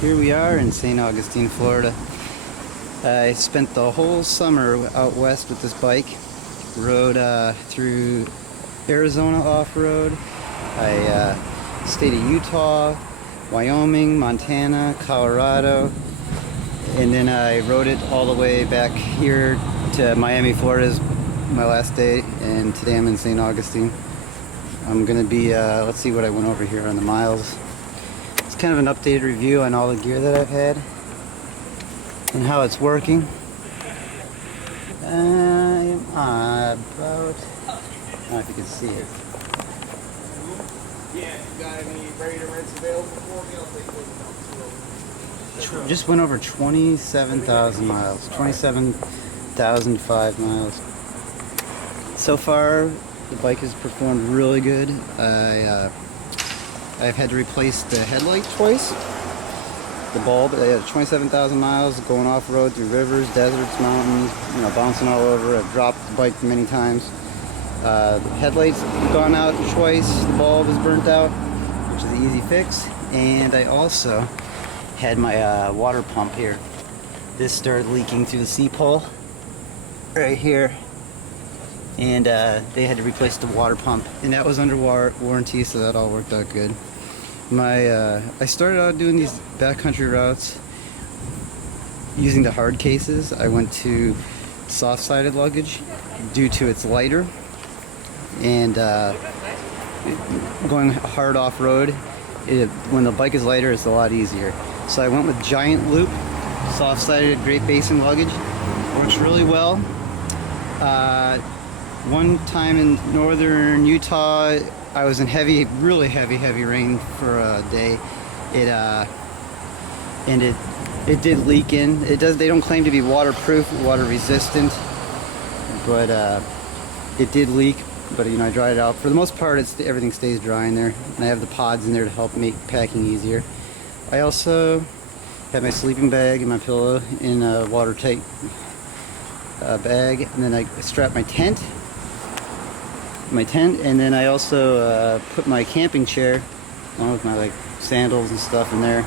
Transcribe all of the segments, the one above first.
Here we are in St. Augustine, Florida. I spent the whole summer out west with this bike. Rode through Arizona off-road. I stayed in Utah, Wyoming, Montana, Colorado, and then I rode it all the way back here to Miami, Florida is my last day, and today I'm in St. Augustine. I'm gonna be, let's see what I went over here on the miles. It's kind of an updated review on all the gear that I've had and how it's working. I'm about, I don't know if you can see it. Yeah, you got any ready to rents available for me? I'll take those. Just went over 27,000 miles, 27,005 miles. So far, the bike has performed really good. I've had to replace the headlight twice. The bulb, I had 27,000 miles going off-road through rivers, deserts, mountains, bouncing all over. I've dropped the bike many times. The headlights have gone out twice. The bulb is burnt out, which is an easy fix. And I also had my water pump here. This started leaking through the C-pole right here. And they had to replace the water pump, and that was under warranty, so that all worked out good. I started out doing these backcountry routes using the hard cases. I went to soft-sided luggage due to its lighter, and going hard off-road, when the bike is lighter, it's a lot easier. So I went with giant loop, soft-sided Great Basin luggage. Works really well. One time in northern Utah, I was in really heavy rain for a day. It did leak in. They don't claim to be waterproof, water resistant, but it did leak. But I dried it out. For the most part, everything stays dry in there, and I have the pods in there to help make packing easier. I also have my sleeping bag and my pillow in a watertight bag, and then I strap my tent, and then I also put my camping chair along with my sandals and stuff in there.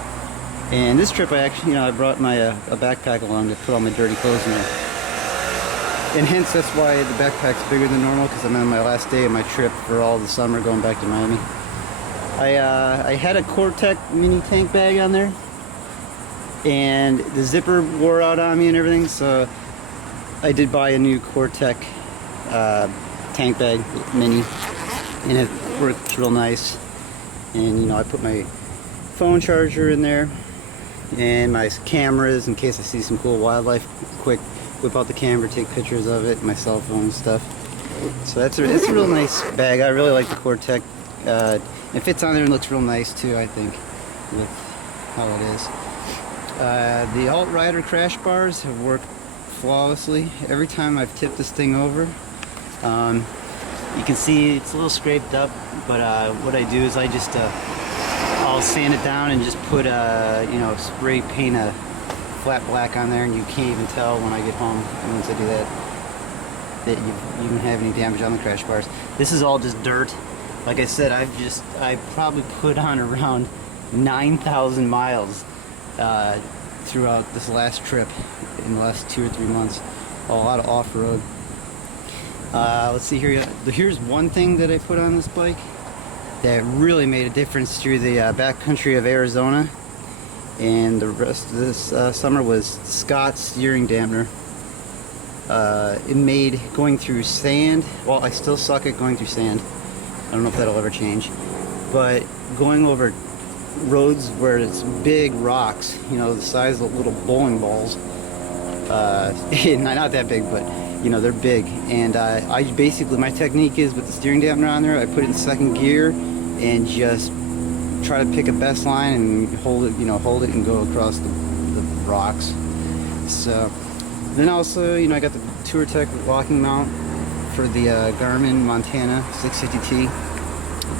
And this trip I brought my a backpack along to put all my dirty clothes in there, and hence that's why the backpack's bigger than normal, because I'm on my last day of my trip for all the summer going back to Miami. I had a Cortec mini tank bag on there, and the zipper wore out on me and everything, so I did buy a new Cortec tank bag mini, and it works real nice. And I put my phone charger in there and my cameras in case I see some cool wildlife. Quick whip out the camera, take pictures of it, my cell phone and stuff. So it's a real nice bag. I really like the Cortec. It fits on there and looks real nice too, I think, with how it is. The alt-rider crash bars have worked flawlessly. Every time I've tipped this thing over, you can see it's a little scraped up, but what I do is I'll sand it down and just put spray paint a flat black on there, and you can't even tell when I get home, and once I do that you don't have any damage on the crash bars. This is all just dirt. Like I said, I probably put on around 9,000 miles throughout this last trip in the last 2 or 3 months. A lot of off-road. Let's see here. Here's one thing that I put on this bike that really made a difference through the backcountry of Arizona, and the rest of this summer was Scott's steering dampener. It made going through sand, well, I still suck at going through sand. I don't know if that'll ever change, but going over roads where it's big rocks, the size of little bowling balls, not that big, but they're big. And I basically, my technique is with the steering dampener on there, I put it in second gear and just try to pick a best line and hold it and go across the rocks. So then also, I got the TourTech locking mount for the Garmin Montana 650T.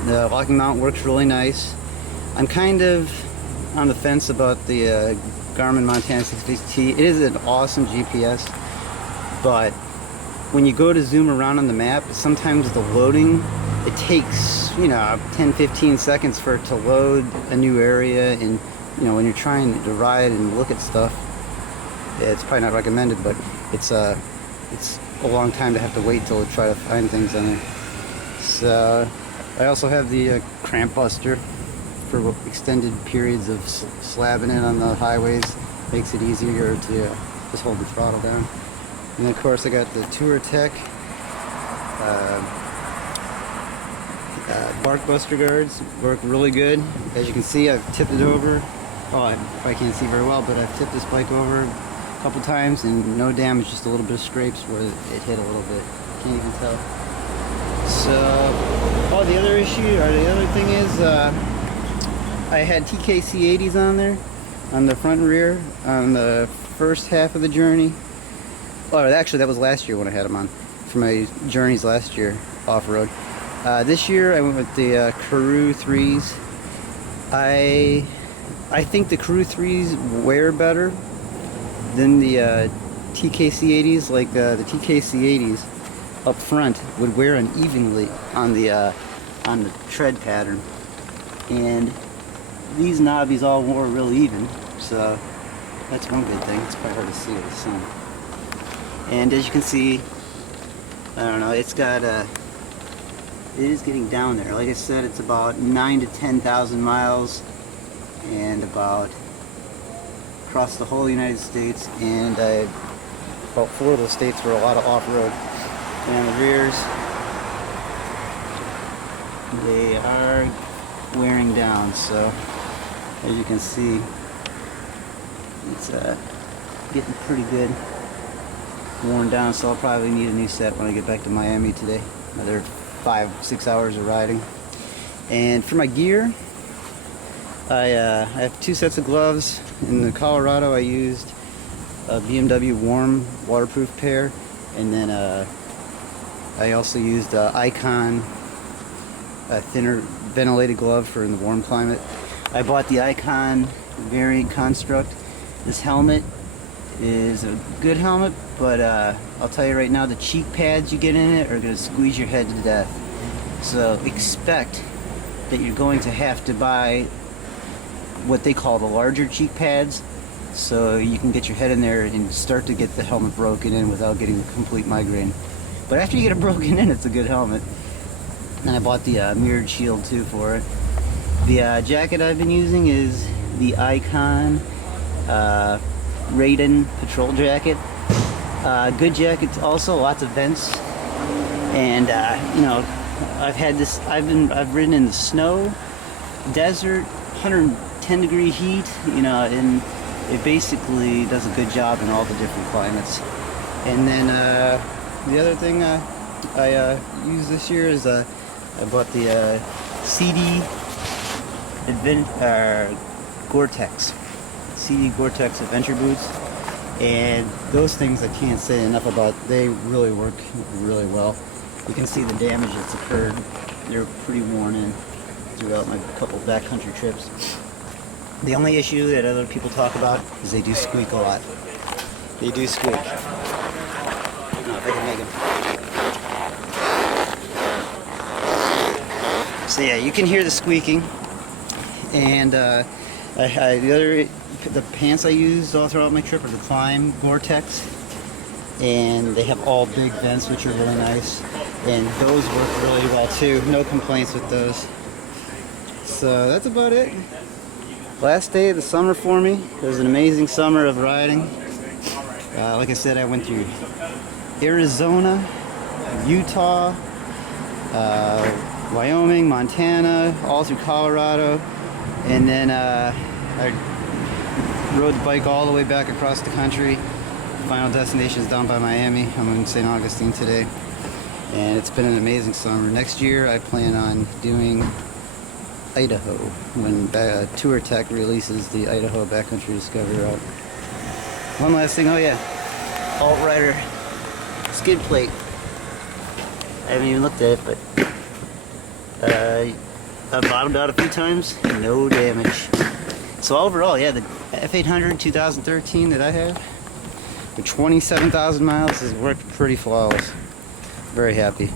The locking mount works really nice. I'm kind of on the fence about the Garmin Montana 650T. It is an awesome GPS, but when you go to zoom around on the map, sometimes the loading, it takes 10-15 seconds for it to load a new area and you know, when you're trying to ride and look at stuff, it's probably not recommended, but it's a long time to have to wait till to try to find things on there. So I also have the cramp buster for extended periods of slabbing it on the highways. Makes it easier to just hold the throttle down. And then of course I got the Tour Tech bark buster guards. Work really good. As you can see, I've tipped it over. Oh, I can't see very well, but I've tipped this bike over a couple times and no damage, just a little bit of scrapes where it hit a little bit. Can't even tell. So, oh, the other issue, or the other thing is, I had TKC 80s on there, on the front and rear, on the first half of the journey. Oh, actually, that was last year when I had them on, for my journeys last year, off-road. This year, I went with the Karoo 3s. I think the Karoo 3s wear better than the TKC 80s. Like the TKC 80s up front would wear unevenly on the tread pattern, and these knobbies all wore real even, so that's one good thing. It's probably hard to see with the sun. And as you can see, I don't know, it's got it is getting down there. Like I said, it's about 9,000 to 10,000 miles, and about across the whole United States, and about 4 of those states were a lot of off-road. And on the rears, they are wearing down, so as you can see, it's getting pretty good worn down, so I'll probably need a new set when I get back to Miami today. Another 5-6 hours of riding. And for my gear, I have 2 sets of gloves. In the Colorado, I used a BMW warm waterproof pair, and then I also used Icon thinner ventilated glove for in the warm climate. I bought the Icon variant construct. This helmet is a good helmet, but I'll tell you right now, the cheek pads you get in it are going to squeeze your head to death. So expect that you're going to have to buy what they call the larger cheek pads, so you can get your head in there and start to get the helmet broken in without getting a complete migraine. But after you get it broken in, it's a good helmet. And I bought the mirrored shield too for it. The jacket I've been using is the Icon Raiden Patrol jacket. Good jacket, also lots of vents. And you know, I've ridden in the snow, desert, 110 degree heat, you know, and it basically does a good job in all the different climates. And then the other thing I used this year is I bought the CD Gore-Tex Adventure boots, and those things I can't say enough about. They really work really well. You can see the damage that's occurred. They're pretty worn in throughout my couple backcountry trips. The only issue that other people talk about is they do squeak a lot. They do squeak. I don't know if I can make them. So yeah, you can hear the squeaking. And the pants I used all throughout my trip are the Climb Gore-Tex, and they have all big vents, which are really nice, and those work really well too. No complaints with those. So that's about it. Last day of the summer for me. It was an amazing summer of riding. Like I said, I went through Arizona, Utah, Wyoming, Montana, all through Colorado, and then I rode the bike all the way back across the country. Final destination is down by Miami. I'm in St. Augustine today, and it's been an amazing summer. Next year I plan on doing Idaho when Tour Tech releases the Idaho Backcountry Discovery route. One last thing, oh yeah, Alt Rider skid plate. I haven't even looked at it, but I've bottomed out a few times, no damage. So overall, yeah, the F800 2013 that I have, for 27,000 miles, has worked pretty flawless. Very happy.